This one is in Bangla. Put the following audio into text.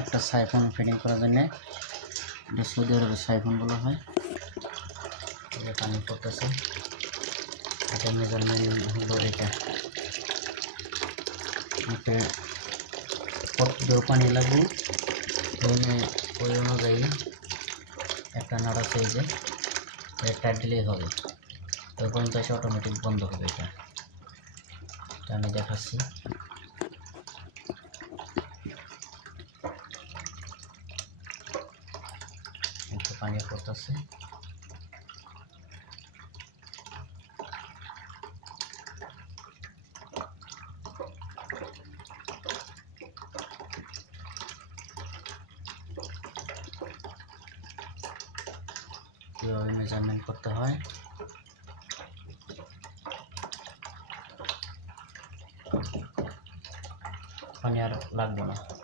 একটা সাইফন ফিটিং করার জন্য এটা সৌদি আরবের সাইফন বলা হয়। এটা পানি পড়তেছে, এটা মেজারমেন্ট হলো এটা কতটুকু পানি লাগবে ওই অনুযায়ী একটা নাড়া সাইজে এটা দিলেই হবে। ওই পর্যন্ত এসে অটোমেটিক বন্ধ হবে। এটা আমি দেখাচ্ছি। একটু পানি পড়তেছে, কীভাবে মেজারমেন্ট করতে হয়। পানি আর লাগবে না।